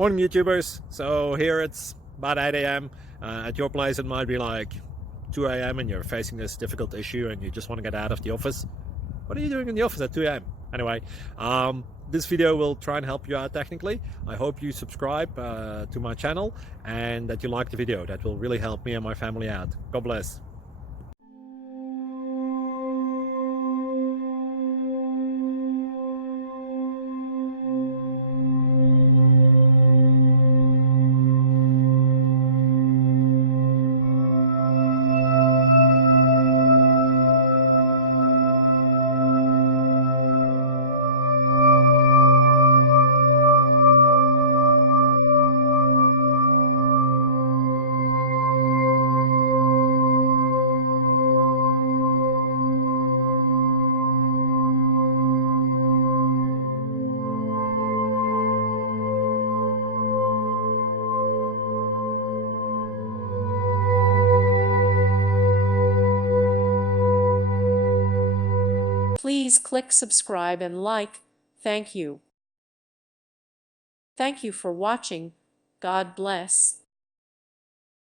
Morning YouTubers. So here it's about 8 a.m. At your place it might be like 2 a.m. and you're facing this difficult issue and you just want to get out of the office. What are you doing in the office at 2 a.m.? Anyway, this video will try and help you out technically. I hope you subscribe to my channel and that you like the video. That will really help me and my family out. God bless. Please click subscribe and like. Thank you. Thank you for watching. God bless.